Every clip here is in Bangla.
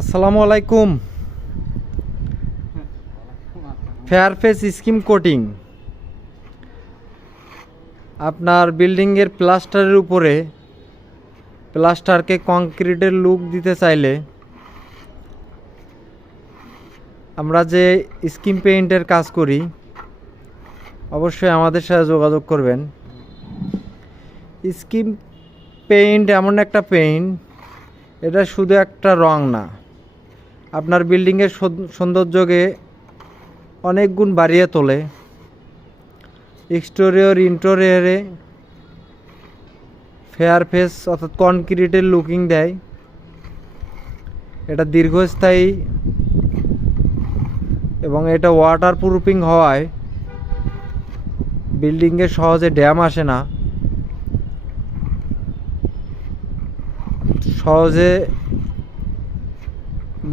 আসসালামু আলাইকুম। ফেয়ারফেস স্কিম কোটিং আপনার বিল্ডিংয়ের প্লাস্টারের উপরে প্লাস্টারকে কংক্রিটের লুক দিতে চাইলে আমরা যে স্কিম পেইন্টের কাজ করি অবশ্যই আমাদের সাথে যোগাযোগ করবেন। স্কিম পেইন্ট এমন একটা পেইন্ট, এটা শুধু একটা রং না, আপনার বিল্ডিংয়ের সৌন্দর্যকে অনেক গুণ বাড়িয়ে তোলে। এক্সটেরিয়র ইন্টেরিয়রে ফেয়ারফেস অর্থাৎ কনক্রিটের লুকিং দেয়। এটা দীর্ঘস্থায়ী এবং এটা ওয়াটার প্রুফিং হওয়ায় বিল্ডিংয়ে সহজে ড্যাম আসে না, সহজে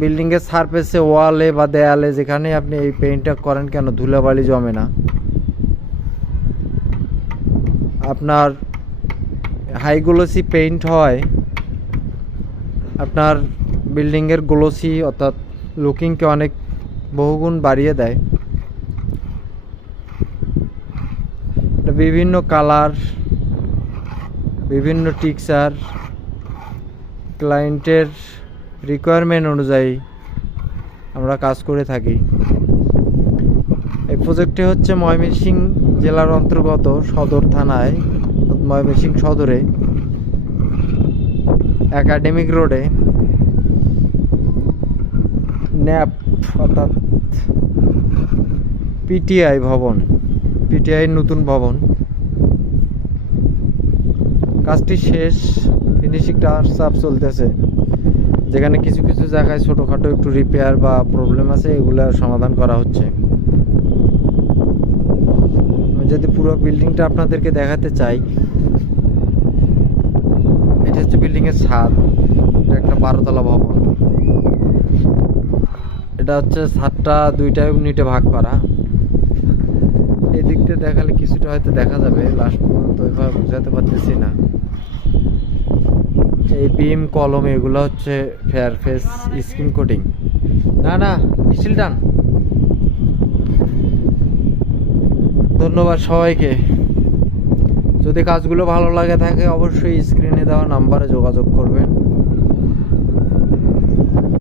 বিল্ডিংয়ের সারফেসে ওয়ালে বা দেয়ালে যেখানে আপনি এই পেইন্টটা করেন কেন ধুলাবালি জমে না। আপনার হাই গ্লোসি পেইন্ট হয়, আপনার বিল্ডিংয়ের গ্লোসি অর্থাৎ লুকিংকে অনেক বহুগুণ বাড়িয়ে দেয়। এটা বিভিন্ন কালার, বিভিন্ন টেক্সচার, ক্লায়েন্টের রিকোয়ারমেন্ট অনুযায়ী আমরা কাজ করে থাকি। এই প্রজেক্টটি হচ্ছে ময়মনসিংহ জেলার অন্তর্গত সদর থানায়, ময়মনসিংহ সদরে একাডেমিক রোডে ন্যাপ অর্থাৎ পিটিআই ভবন, পিটিআই নতুন ভবন। কাজটি শেষ, ফিনিশিং টাচ চলতেছে। যেখানে কিছু কিছু জায়গায় ছোটোখাটো একটু রিপেয়ার বা প্রবলেম আছে, এগুলো সমাধান করা হচ্ছে। আমি যদি পুরো বিল্ডিংটা আপনাদেরকে দেখাতে চাই, এটা হচ্ছে বিল্ডিংয়ের ছাদ। এটা একটা 12তলা ভবন। এটা হচ্ছে ছাদটা দুইটা ইউনিটে ভাগ করা। এই দিক দিয়ে দেখালে কিছুটা হয়তো দেখা যাবে, লাস্ট পর্যন্ত ওইভাবে বোঝাতে পারতেছি না। এই বিম কলম এগুলো হচ্ছে ফেয়ারফেস স্কিম কোটিং। না স্টিল ডান। ধন্যবাদ সবাইকে। যদি কাজগুলো ভালো লাগে থাকে অবশ্যই স্ক্রিনে দেওয়া নাম্বারে যোগাযোগ করবেন।